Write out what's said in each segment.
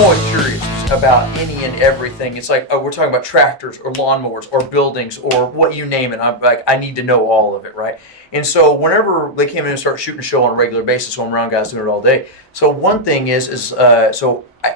always curious about any and everything. It's like, oh, we're talking about tractors or lawnmowers or buildings or what you name it. I'm like, I need to know all of it, right? And so whenever they came in and started shooting a show on a regular basis, so I'm around guys doing it all day. So one thing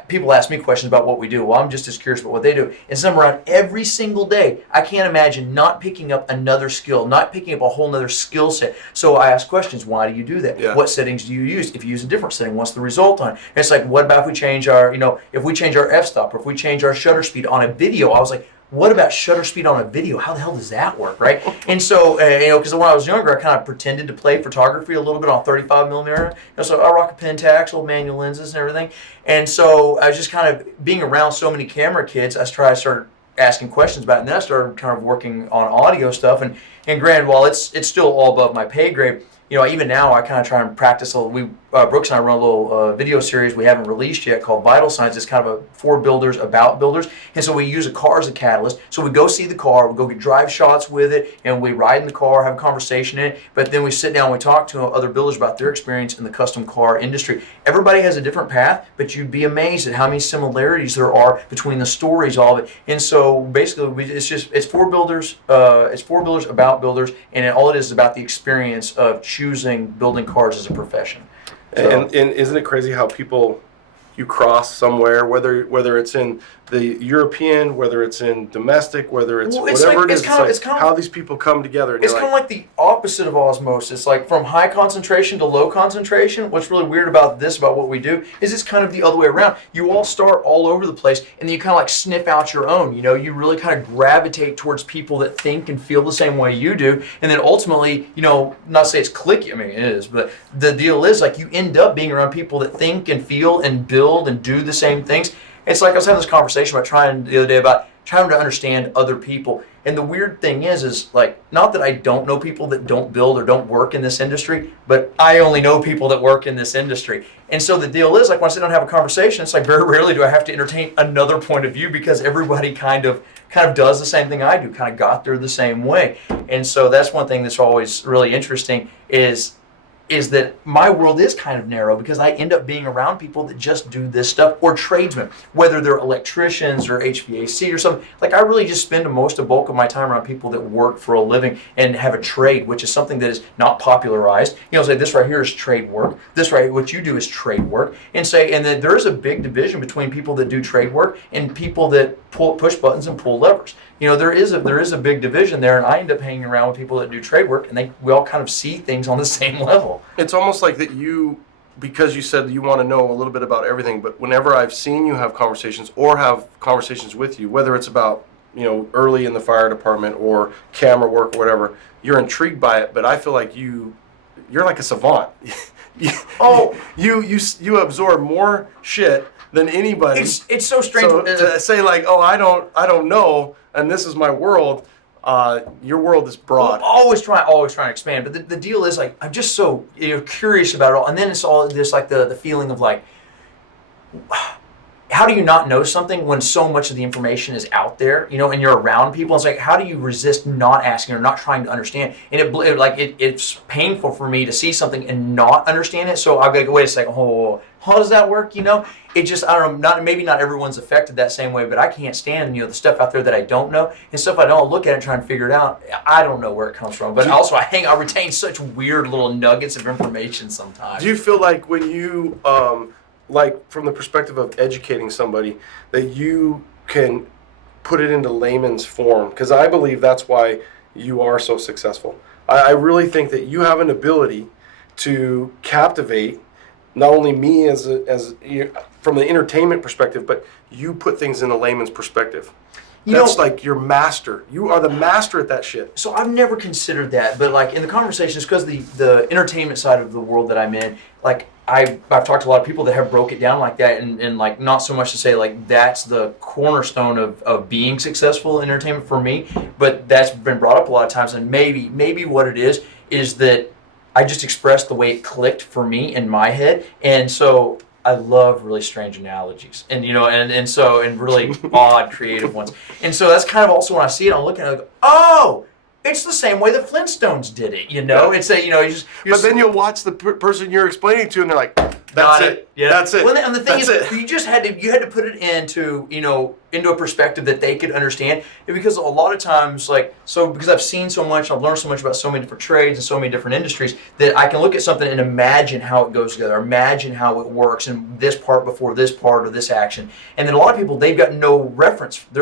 people ask me questions about what we do. Well, I'm just as curious about what they do. And so I'm around every single day. I can't imagine not picking up another skill, not picking up a whole nother skill set. So I ask questions. Why do you do that? Yeah. What settings do you use? If you use a different setting, what's the result on it? And it's like, what about if we change our, if we change our f-stop or if we change our shutter speed on a video? I was like, what about shutter speed on a video? How the hell does that work, right? And so, because when I was younger, I kind of pretended to play photography a little bit on 35 millimeter. So I rock a Pentax, old manual lenses and everything. And so I was just kind of being around so many camera kids, I started asking questions about it. And then I started kind of working on audio stuff. And granted, while it's still all above my pay grade, even now I kind of try and practice a little. Brooks and I run a little video series we haven't released yet called Vital Signs. It's kind of for builders, about builders. And so we use a car as a catalyst. So we go see the car, we go get drive shots with it, and we ride in the car, have a conversation in it. But then we sit down and we talk to other builders about their experience in the custom car industry. Everybody has a different path, but you'd be amazed at how many similarities there are between the stories, all of it. And so basically, it's for builders, about builders, and all it is about the experience of choosing building cars as a profession. So, and isn't it crazy how you cross somewhere, whether it's in the European, whether it's in domestic, whether it's whatever it is, it's how these people come together. And it's kind of like the opposite of osmosis, like from high concentration to low concentration. What's really weird about what we do, is it's kind of the other way around. You all start all over the place, and then you kind of like sniff out your own. You really kind of gravitate towards people that think and feel the same way you do, and then ultimately, not to say it's cliquey, I mean it is, but the deal is like you end up being around people that think and feel and build and do the same things. It's like I was having this conversation the other day about trying to understand other people. And the weird thing is like, not that I don't know people that don't build or don't work in this industry, but I only know people that work in this industry. And so the deal is like when I sit down and have a conversation, it's like very rarely do I have to entertain another point of view because everybody kind of does the same thing I do, kind of got there the same way. And so that's one thing that's always really interesting is that my world is kind of narrow because I end up being around people that just do this stuff, or tradesmen, whether they're electricians or HVAC or something. Like I really just spend the bulk of my time around people that work for a living and have a trade, which is something that is not popularized. Say this right here is trade work. This right, what you do is trade work. And then there is a big division between people that do trade work and people that push buttons and pull levers. There is a big division there, and I end up hanging around with people that do trade work, and we all kind of see things on the same level. It's almost like that because you said you want to know a little bit about everything, but whenever I've seen you have conversations or have conversations with you, whether it's about, early in the fire department or camera work or whatever, you're intrigued by it, but I feel like you're like a savant. You absorb more shit than anybody. It's so strange. So to say like, oh, I don't know, and this is my world. Your world is broad. Always trying to expand. But the deal is like I'm just so curious about it all, and then it's all this like the feeling of like, how do you not know something when so much of the information is out there, and you're around people? It's like, how do you resist not asking or not trying to understand? And it's painful for me to see something and not understand it. So I've got to go, wait a second, how does that work? It just, I don't know, maybe not everyone's affected that same way, but I can't stand, the stuff out there that I don't know, and stuff I don't look at and try and figure it out. I don't know where it comes from, but also I retain such weird little nuggets of information sometimes. Do you feel like when you, like from the perspective of educating somebody, that you can put it into layman's form? Because I believe that's why you are so successful. I really think that you have an ability to captivate not only me as from the entertainment perspective, but you put things in a layman's perspective. That's like your master. You are the master at that shit. So I've never considered that, but like in the conversations, because the entertainment side of the world that I'm in, like I've talked to a lot of people that have broke it down like that, and like not so much to say like that's the cornerstone of being successful in entertainment for me, but that's been brought up a lot of times, and maybe what it is that I just expressed the way it clicked for me in my head, and so I love really strange analogies, and and really odd, creative ones, and so that's kind of also when I see it, I'm looking at it, I go, oh. It's the same way the Flintstones did it, Yeah. It's a, But then you'll watch the person you're explaining to, and they're like, That's it. Yeah. That's it. Well, and the thing That's is, it. you had to put it into a perspective that they could understand. And because a lot of times, because I've seen so much, I've learned so much about so many different trades and so many different industries that I can look at something and imagine how it goes together, imagine how it works, and this part before this part or this action. And then a lot of people, they've got no reference. They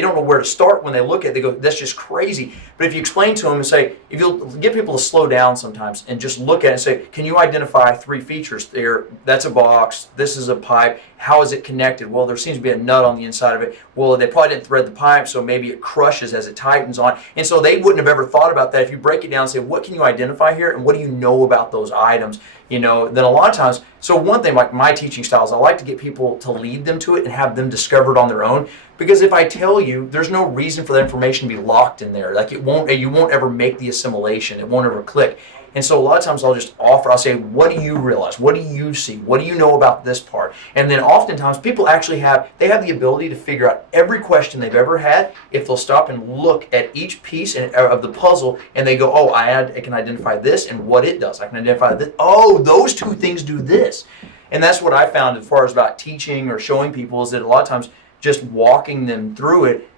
don't know where to start when they look at it. They go, that's just crazy. But if you explain to them and say, if you'll get people to slow down sometimes and just look at it and say, can you identify 3 features there? That's a box. This is a pipe. How is it connected? Well, there seems to be a nut on the inside of it. Well, they probably didn't thread the pipe, so maybe it crushes as it tightens on. And so they wouldn't have ever thought about that. If you break it down and say, what can you identify here, and what do you know about those items? Then a lot of times, so one thing, like my teaching styles, I like to get people to lead them to it and have them discover it on their own. Because if I tell you, there's no reason for that information to be locked in there. Like you won't ever make the assimilation. It won't ever click. And so a lot of times I'll say, what do you realize? What do you see? What do you know about this part? And then oftentimes people actually have the ability to figure out every question they've ever had if they'll stop and look at each piece of the puzzle and they go, oh, I can identify this and what it does. I can identify this. Oh, those 2 things do this. And that's what I found as far as about teaching or showing people is that a lot of times just walking them through it,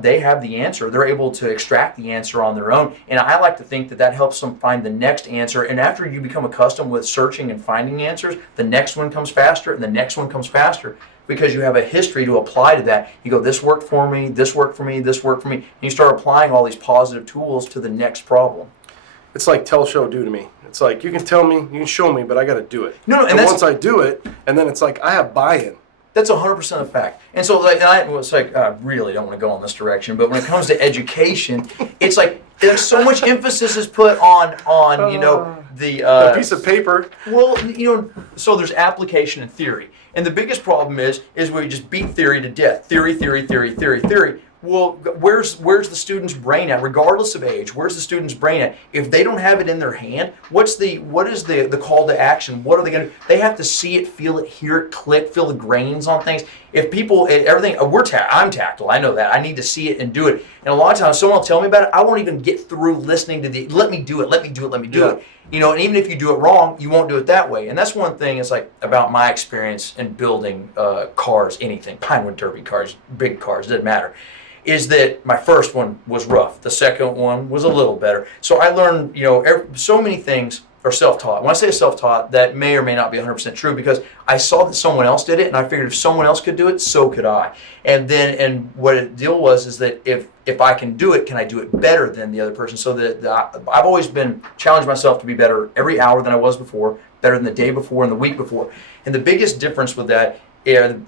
they have the answer. They're able to extract the answer on their own. And I like to think that helps them find the next answer. And after you become accustomed with searching and finding answers, the next one comes faster and the next one comes faster because you have a history to apply to that. You go, this worked for me, this worked for me, this worked for me. And you start applying all these positive tools to the next problem. It's like tell, show, do to me. It's like you can tell me, you can show me, but I got to do it. No, and once I do it, and then it's like I have buy-in. That's 100% a fact. And so I really don't want to go in this direction, but when it comes to education, it's like there's so much emphasis is put on the piece of paper. Well, so there's application and theory. And the biggest problem is we just beat theory to death. Theory. Well, where's the student's brain at, regardless of age? Where's the student's brain at? If they don't have it in their hand, what is the call to action? What are they going to do? They have to see it, feel it, hear it, click, feel the grains on things. If people, everything, I'm tactile. I know that. I need to see it and do it. And a lot of times, someone will tell me about it. I won't even get through listening to let me do it. And even if you do it wrong, you won't do it that way. And that's one thing. It's like about my experience in building cars, anything, Pinewood Derby cars, big cars, doesn't matter. Is that my first one was rough. The second one was a little better. So I learned, so many things are self-taught. When I say self-taught, that may or may not be 100% true because I saw that someone else did it, and I figured if someone else could do it, so could I. And what the deal was is that if I can do it, can I do it better than the other person? So I've always been challenged myself to be better every hour than I was before, better than the day before and the week before. And the biggest difference with that,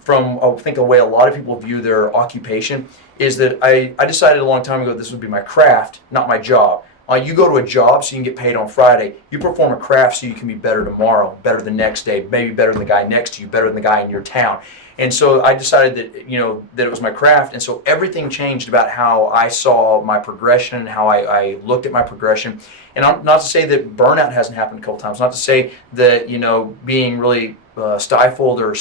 from I think the way a lot of people view their occupation, is that I decided a long time ago this would be my craft, not my job. You go to a job so you can get paid on Friday. You perform a craft so you can be better tomorrow, better the next day, maybe better than the guy next to you, better than the guy in your town. And so I decided that it was my craft. And so everything changed about how I saw my progression and how I looked at my progression. And not to say that burnout hasn't happened a couple times, not to say that, being really stifled or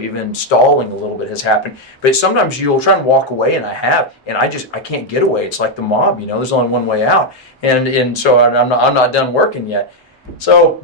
even stalling a little bit has happened. But sometimes you'll try and walk away, and I have, and I can't get away. It's like the mob, there's only one way out. And so I'm not done working yet. So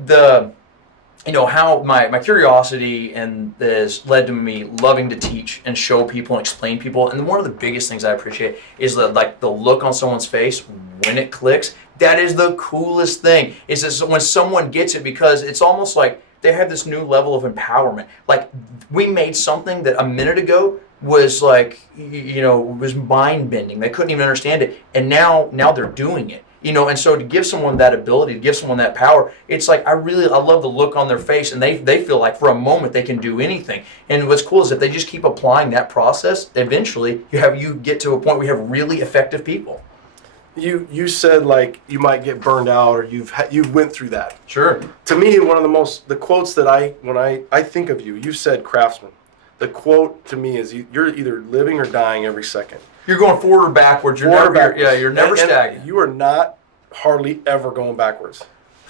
how my curiosity and this led to me loving to teach and show people and explain people. And one of the biggest things I appreciate is the look on someone's face when it clicks. That is the coolest thing. Is that when someone gets it, because it's almost like they have this new level of empowerment. Like we made something that a minute ago was was mind bending. They couldn't even understand it, and now they're doing it. And so to give someone that ability, to give someone that power, it's like I love the look on their face, and they feel like for a moment they can do anything. And what's cool is if they just keep applying that process, eventually you get to a point where you have really effective people. You said like you might get burned out, or you've went through that. Sure. To me, one of the quotes that when I think of you said craftsman. The quote to me is you're either living or dying every second. You're going forward or backwards. You're never stagnant. You are not hardly ever going backwards.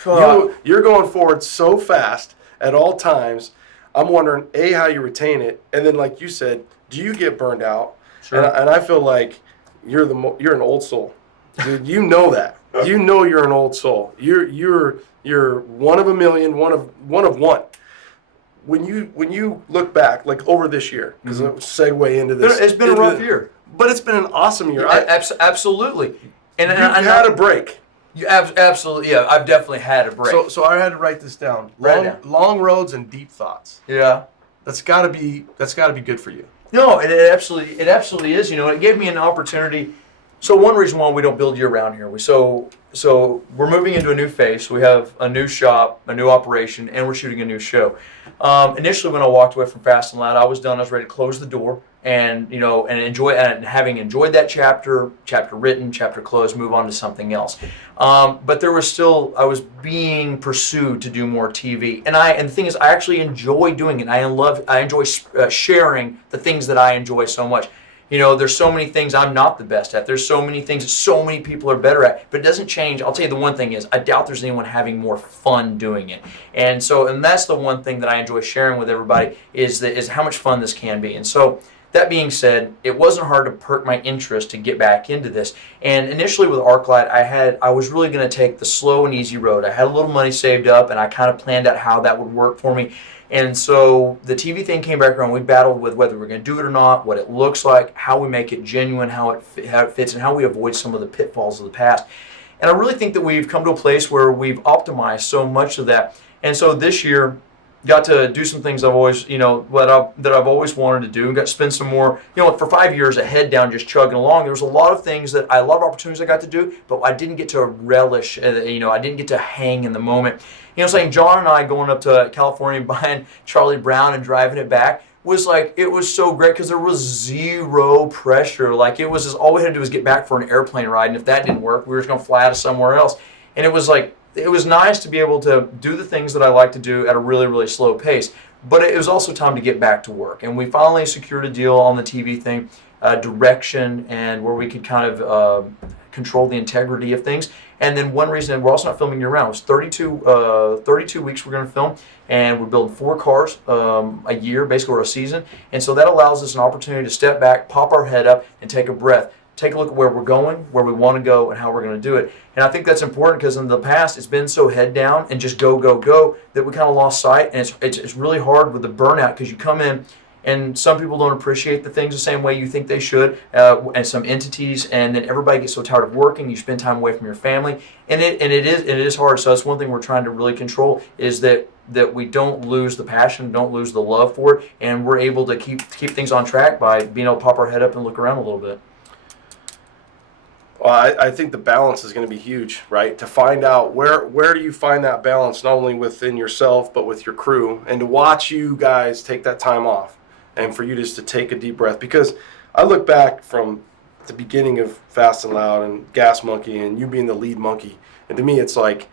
You're going forward so fast at all times. I'm wondering, A, how you retain it, and then like you said, do you get burned out? Sure. And I feel like you're an old soul. Dude, you know that. You know you're an old soul. You're one of a million, one of one. when you look back, like over this year, because it segue into this, it's been a rough year, but it's been an awesome year. Absolutely. And you've had a break. You absolutely, yeah. I've definitely had a break. So I had to write this down. Long roads and deep thoughts. Yeah. That's got to be good for you. No, it absolutely is. You know, it gave me an opportunity. So one reason why we don't build year round here, so we're moving into a new phase. We have a new shop, a new operation, and we're shooting a new show. Initially, when I walked away from Fast and Loud, I was done. I was ready to close the door, and having enjoyed that chapter written, chapter closed, move on to something else. But there was still, I was being pursued to do more TV, and the thing is, I actually enjoy doing it. I enjoy sharing the things that I enjoy so much. You know, there's so many things I'm not the best at. There's so many things that so many people are better at. But it doesn't change. I'll tell you the one thing is, I doubt there's anyone having more fun doing it. And that's the one thing that I enjoy sharing with everybody is how much fun this can be. And so that being said, it wasn't hard to perk my interest to get back into this. And initially with ArcLight, I was really going to take the slow and easy road. I had a little money saved up, and I kind of planned out how that would work for me. And so the TV thing came back around. We battled with whether we're going to do it or not, what it looks like, how we make it genuine, how it fits, and how we avoid some of the pitfalls of the past. And I really think that we've come to a place where we've optimized so much of that. And so this year, got to do some things I've always, that I've always wanted to do. Got to spend some more, for 5 years, a head down, just chugging along. There was a lot of things a lot of opportunities I got to do, but I didn't get to relish. I didn't get to hang in the moment. Saying John and I going up to California and buying Charlie Brown and driving it back was it was so great because there was zero pressure. Like it was just all we had to do was get back for an airplane ride, and if that didn't work, we were just going to fly out of somewhere else. And it was nice to be able to do the things that I like to do at a really, really slow pace. But it was also time to get back to work. And we finally secured a deal on the TV thing, direction, and where we could kind of control the integrity of things. And then one reason, we're also not filming year-round. It was 32 weeks we're going to film, and we're building 4 cars a year, basically, or a season. And so that allows us an opportunity to step back, pop our head up, and take a breath. Take a look at where we're going, where we want to go, and how we're going to do it. And I think that's important because in the past, it's been so head down and just go, go, go that we kind of lost sight. And it's really hard with the burnout because you come in and some people don't appreciate the things the same way you think they should, and some entities, and then everybody gets so tired of working, you spend time away from your family, and it is hard. So that's one thing we're trying to really control is that we don't lose the passion, don't lose the love for it, and we're able to keep things on track by being able to pop our head up and look around a little bit. Well, I think the balance is going to be huge, right? To find out where do you find that balance, not only within yourself, but with your crew, and to watch you guys take that time off and for you just to take a deep breath. Because I look back from the beginning of Fast and Loud and Gas Monkey and you being the lead monkey, and to me it's like,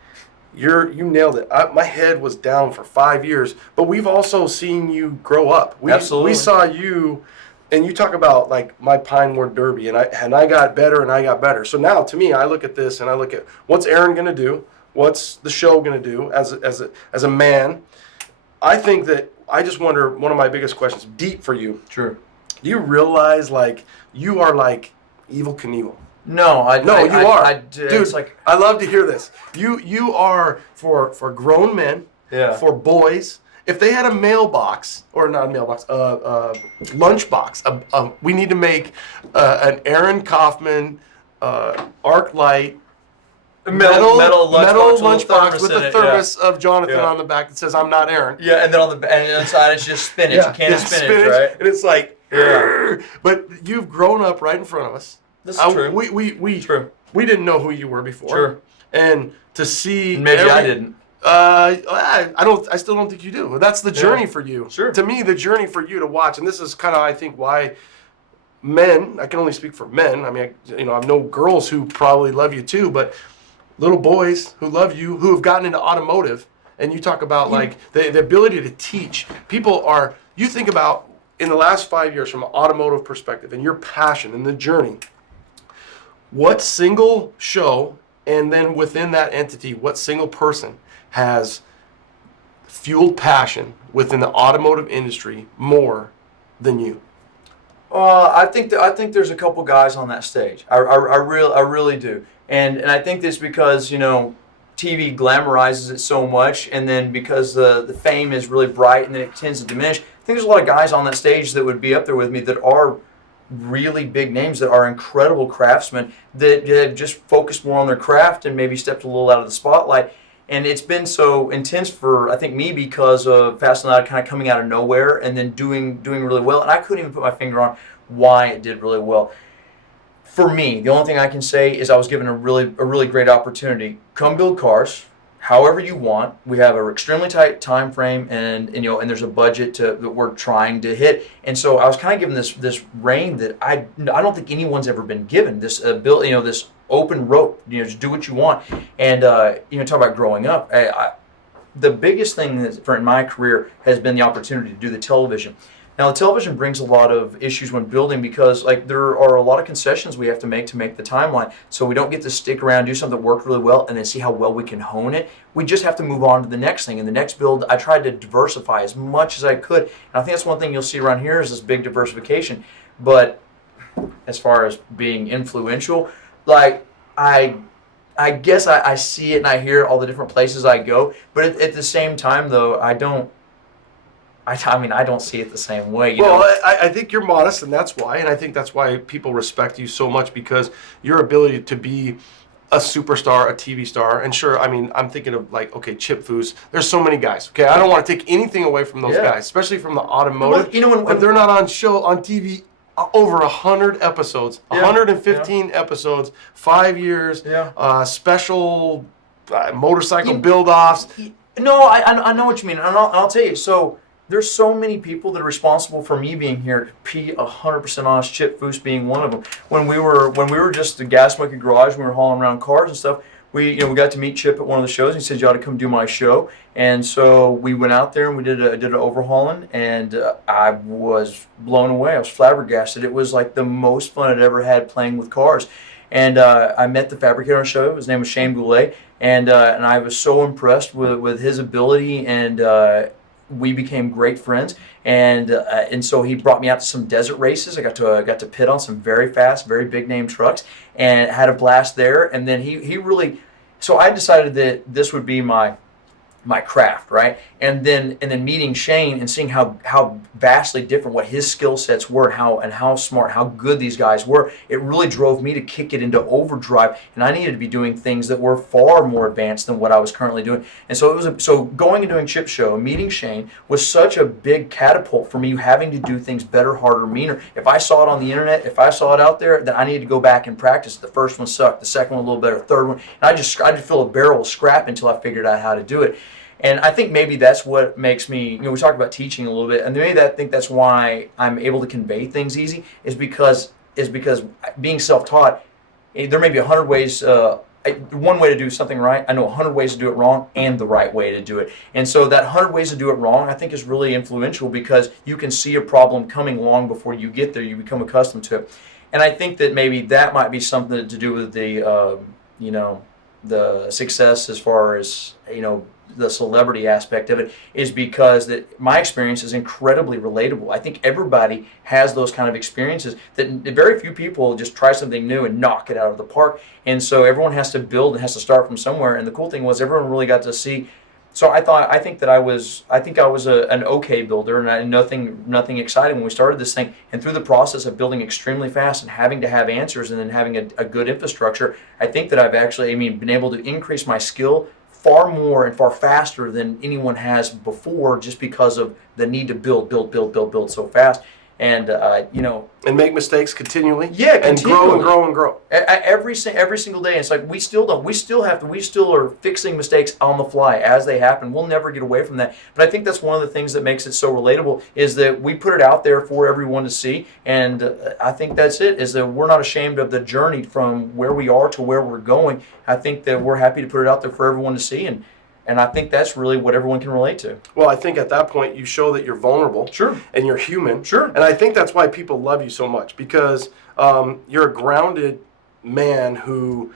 you nailed it. My head was down for 5 years, but we've also seen you grow up. Absolutely. We saw you. And you talk about like my Pine Ward Derby, and I got better and I got better. So now to me, I look at this and I look at what's Aaron going to do, what's the show going to do as a man. I think that I just wonder, one of my biggest questions, deep for you. Sure. Do you realize like you are like Evel Knievel? No, you are. Dude, it's like I love to hear this. You are for grown men, for boys. If they had a mailbox, or not a mailbox, lunchbox, we need to make an Aaron Kaufman ArcLight metal lunchbox with a thermos of Jonathan on the back that says "I'm not Aaron." Yeah, and then on the inside it's just spinach, a can of spinach, right? And it's like, but you've grown up right in front of us. This is true. We didn't know who you were before. Sure. And to see maybe I didn't. I still don't think you do. That's the journey for you. Sure. To me, the journey for you to watch, and this is kind of, I think, why men, I can only speak for men. I mean, I know girls who probably love you too, but little boys who love you, who have gotten into automotive, and you talk about like the ability to teach. People are, you think about in the last 5 years from an automotive perspective and your passion and the journey, what single show, and then within that entity, what single person has fueled passion within the automotive industry more than you? I think there's a couple guys on that stage. I really do, and I think this because TV glamorizes it so much, and then because the fame is really bright and then it tends to diminish, I think there's a lot of guys on that stage that would be up there with me that are really big names, that are incredible craftsmen, that have just focused more on their craft and maybe stepped a little out of the spotlight. And it's been so intense for, I think, me, because of Fast and Loud kind of coming out of nowhere and then doing really well. And I couldn't even put my finger on why it did really well. For me, the only thing I can say is I was given a really great opportunity. Come build cars however you want. We have an extremely tight time frame, and there's a budget that we're trying to hit. And so I was kind of given this reign that I don't think anyone's ever been given, this this open rope, just do what you want. And talk about growing up. The biggest thing in my career has been the opportunity to do the television. Now, the television brings a lot of issues when building, because there are a lot of concessions we have to make the timeline. So we don't get to stick around, do something that worked really well, and then see how well we can hone it. We just have to move on to the next thing. And the next build, I tried to diversify as much as I could. And I think that's one thing you'll see around here is this big diversification. But as far as being influential, I guess I see it and I hear it all the different places I go. But at the same time, though, I don't see it the same way. I think you're modest, and that's why. And I think that's why people respect you so much, because your ability to be a superstar, a TV star. And sure, I'm thinking of Chip Foose. There's so many guys. Okay, I don't want to take anything away from those guys, especially from the automotive. When they're not on TV over 100 episodes, 115 episodes, 5 years, special motorcycle build-offs. No, I know what you mean, and I'll tell you. So there's so many people that are responsible for me being here. To be 100% honest, Chip Foose being one of them. When we were just the gas smoking garage, we were hauling around cars and stuff. We got to meet Chip at one of the shows. And he said, "You ought to come do my show." And so we went out there and we did an overhauling, and I was blown away. I was flabbergasted. It was like the most fun I'd ever had playing with cars. And I met the fabricator on the show. His name was Shane Goulet, and I was so impressed with his ability, and we became great friends. And so he brought me out to some desert races. I got to pit on some very fast, very big name trucks, and had a blast there. And then he really, so I decided that this would be my craft, right? And then meeting Shane and seeing how vastly different what his skill sets were, and how smart, how good these guys were, it really drove me to kick it into overdrive. And I needed to be doing things that were far more advanced than what I was currently doing. And so so going and doing Chip's show and meeting Shane was such a big catapult for me, having to do things better, harder, meaner. If I saw it on the internet, if I saw it out there, then I needed to go back and practice. The first one sucked, the second one a little better, third one, and I just fill a barrel of scrap until I figured out how to do it. And I think maybe that's what makes me, we talked about teaching a little bit, and maybe I think that's why I'm able to convey things easy, is because being self-taught, there may be 100 ways, one way to do something right. I know 100 ways to do it wrong, and the right way to do it. And so that 100 ways to do it wrong, I think, is really influential, because you can see a problem coming long before you get there. You become accustomed to it. And I think that maybe that might be something to do with the success, as far as, the celebrity aspect of it, is because that my experience is incredibly relatable. I think everybody has those kind of experiences, that very few people just try something new and knock it out of the park. And so everyone has to build and has to start from somewhere. And the cool thing was, everyone really got to see. So I think I was an okay builder, and nothing exciting when we started this thing. And through the process of building extremely fast and having to have answers, and then having a good infrastructure, I think that I've actually, been able to increase my skill far more and far faster than anyone has before, just because of the need to build so fast. And and make mistakes continually. Yeah, and grow. Every single day. It's like we still are fixing mistakes on the fly as they happen. We'll never get away from that. But I think that's one of the things that makes it so relatable, is that we put it out there for everyone to see. And I think that's it, is that we're not ashamed of the journey from where we are to where we're going. I think that we're happy to put it out there for everyone to see, and I think that's really what everyone can relate to. Well, I think at that point you show that you're vulnerable. Sure. And you're human. Sure. And I think that's why people love you so much, because you're a grounded man who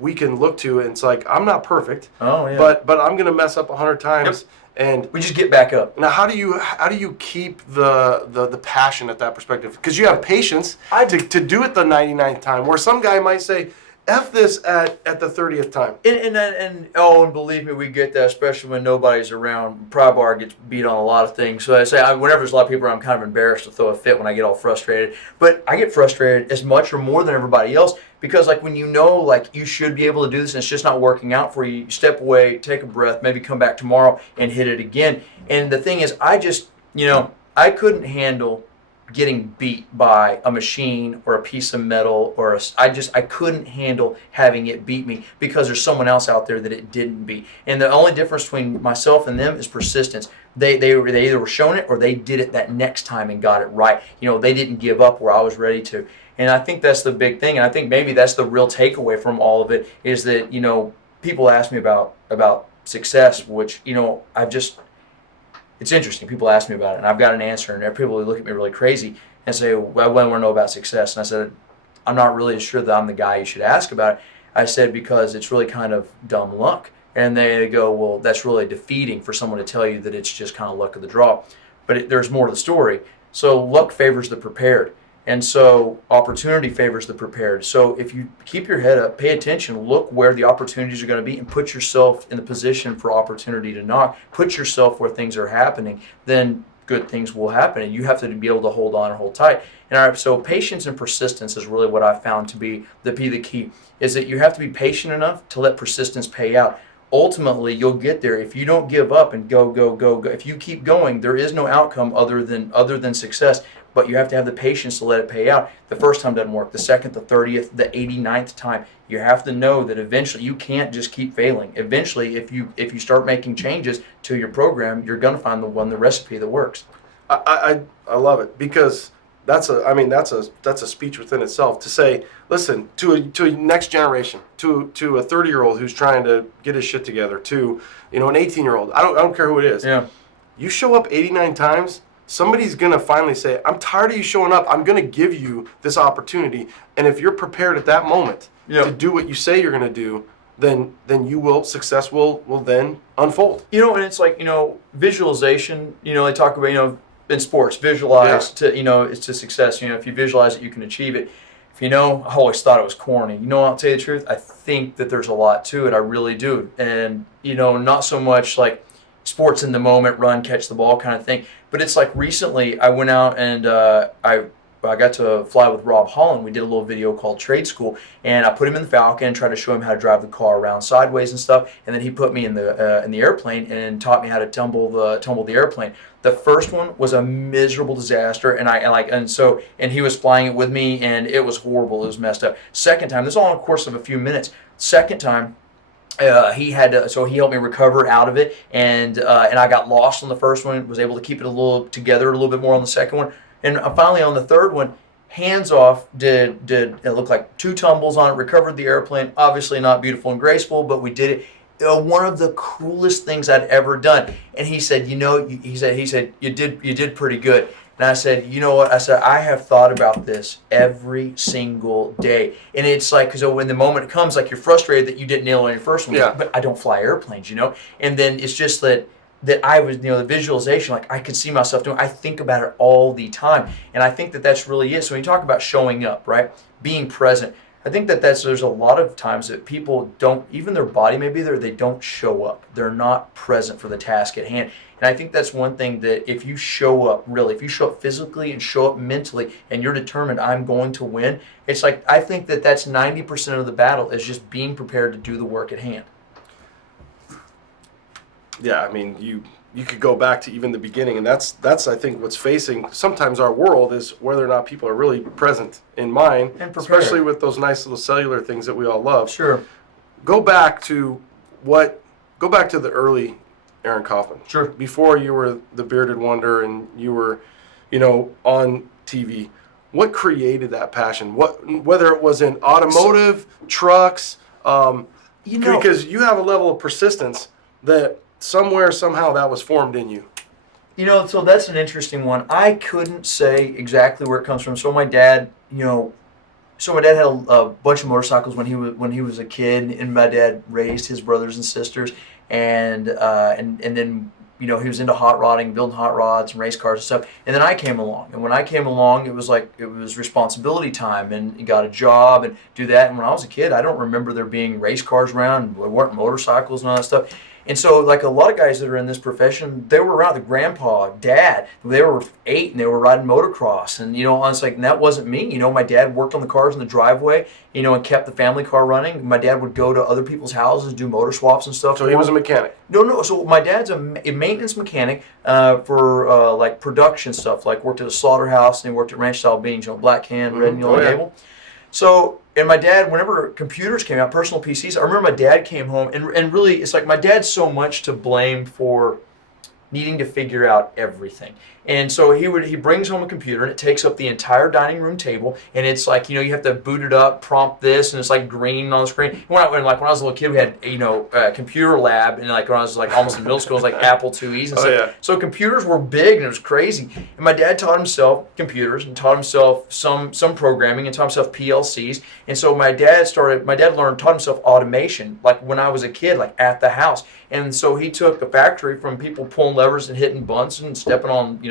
we can look to, and it's like, I'm not perfect. Oh, yeah. But I'm going to mess up 100 times. Yep. And we just get back up. Now, how do you keep the passion at that perspective? Because you have patience to do it the 99th time, where some guy might say, F this at the 30th time. And believe me, we get that, especially when nobody's around. Pry bar gets beat on a lot of things. So I say, whenever there's a lot of people around, I'm kind of embarrassed to throw a fit when I get all frustrated. But I get frustrated as much or more than everybody else because, like, when you know, like, you should be able to do this and it's just not working out for you, you step away, take a breath, maybe come back tomorrow and hit it again. And the thing is, I couldn't handle getting beat by a machine or a piece of metal I couldn't handle having it beat me because there's someone else out there that it didn't beat. And the only difference between myself and them is persistence. They either were shown it or they did it that next time and got it right. They didn't give up where I was ready to. And I think that's the big thing. And I think maybe that's the real takeaway from all of it is that, people ask me about success, which, it's interesting. People ask me about it, and I've got an answer, and people look at me really crazy and say, well, I want to know about success. And I said, I'm not really sure that I'm the guy you should ask about it. I said, because it's really kind of dumb luck. And they go, well, that's really defeating for someone to tell you that it's just kind of luck of the draw. But there's more to the story. So luck favors the prepared. And so opportunity favors the prepared. So if you keep your head up, pay attention, look where the opportunities are going to be and put yourself in the position for opportunity to knock. Put yourself where things are happening, then good things will happen. And you have to be able to hold on and hold tight. And so patience and persistence is really what I've found to be the key, is that you have to be patient enough to let persistence pay out. Ultimately, you'll get there if you don't give up and go. If you keep going, there is no outcome other than success. But you have to have the patience to let it pay out. The first time doesn't work. The second, the 30th, the 89th time. You have to know that eventually you can't just keep failing. Eventually, if you start making changes to your program, you're going to find the recipe that works. I love it because that's a speech within itself to say, listen, to a next generation, to a 30-year-old who's trying to get his shit together, to an 18-year-old. I don't care who it is. Yeah. You show up 89 times. Somebody's going to finally say, I'm tired of you showing up. I'm going to give you this opportunity. And if you're prepared at that moment to do what you say you're going to do, then success will then unfold. And it's like, visualization, they talk about, in sports, visualize it's to success. If you visualize it, you can achieve it. If I always thought it was corny. I'll tell you the truth. I think that there's a lot to it. I really do. And, not so much like sports in the moment, run, catch the ball kind of thing. But it's like recently I went out and I got to fly with Rob Holland. We did a little video called Trade School, and I put him in the Falcon and tried to show him how to drive the car around sideways and stuff. And then he put me in the airplane and taught me how to tumble the airplane. The first one was a miserable disaster, and he was flying it with me, and it was horrible. It was messed up. Second time, this is all in the course of a few minutes. Second time, he helped me recover out of it, and I got lost on the first one. Was able to keep it together a little bit more on the second one, and finally on the third one, hands off. Did it looked like 2 tumbles on it? Recovered the airplane. Obviously not beautiful and graceful, but we did it. One of the coolest things I'd ever done. And he said, he said you did pretty good. And I said, you know what? I said, I have thought about this every single day. And it's like, because when the moment comes, like you're frustrated that you didn't nail on your first one. Yeah. But I don't fly airplanes, And then it's just that I was, the visualization, like I could see myself doing. I think about it all the time. And I think that that's really it. So when you talk about showing up, right? Being present. I think that there's a lot of times that people don't, even their body may be there, they don't show up. They're not present for the task at hand. And I think that's one thing that if you show up physically and show up mentally and you're determined, I'm going to win, it's like, I think that that's 90% of the battle is just being prepared to do the work at hand. Yeah, I mean, you could go back to even the beginning, and that's I think what's facing sometimes our world is whether or not people are really present in mind, and especially with those nice little cellular things that we all love. Sure. Go back to the early Aaron Kaufman. Sure. Before you were the bearded wonder and you were, on TV. What created that passion? Whether it was in automotive, trucks, because you have a level of persistence that somewhere, somehow that was formed in you. So that's an interesting one. I couldn't say exactly where it comes from. So my dad, had a bunch of motorcycles when he was a kid, and my dad raised his brothers and sisters, and then he was into hot rodding, building hot rods and race cars and stuff. And then I came along, and when I came along, it was responsibility time, and you got a job and do that. And when I was a kid, I don't remember there being race cars around. There weren't motorcycles and all that stuff. And so, like a lot of guys that are in this profession, they were around the grandpa, dad. They were 8 and they were riding motocross. And, it's like, and that wasn't me. My dad worked on the cars in the driveway, and kept the family car running. My dad would go to other people's houses, do motor swaps and stuff. So he was a mechanic? No. So my dad's a maintenance mechanic for like production stuff. Like worked at a slaughterhouse and he worked at ranch style beans, black can, red and yellow label. So, and my dad, whenever computers came out, personal PCs, I remember my dad came home, and really, it's like my dad's so much to blame for needing to figure out everything. And so he brings home a computer, and it takes up the entire dining room table, and it's like, you have to boot it up, prompt this, and it's like green on the screen. When I was a little kid, we had, a computer lab, and like when I was like almost in middle school, it was like Apple IIes and stuff. Yeah. So computers were big, and it was crazy. And my dad taught himself computers, and taught himself some programming, and taught himself PLCs. And so my dad taught himself automation, like when I was a kid, like at the house. And so he took the factory from people pulling levers and hitting bunts and stepping on,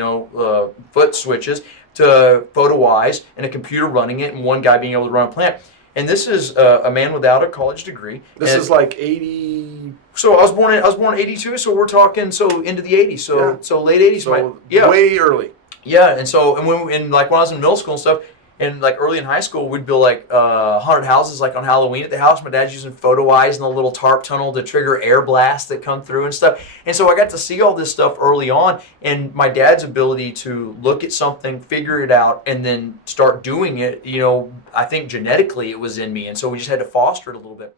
foot switches to photo eyes and a computer running it and one guy being able to run a plant. And this is a man without a college degree. This is like 80. So I was born in 82. So we're talking into the 80s. So late 80s. So way early. Yeah, and when I was in middle school and stuff. And like early in high school, we'd build like haunted houses like on Halloween at the house. My dad's using photo eyes and a little tarp tunnel to trigger air blasts that come through and stuff. And so I got to see all this stuff early on. And my dad's ability to look at something, figure it out, and then start doing it, I think genetically it was in me. And so we just had to foster it a little bit.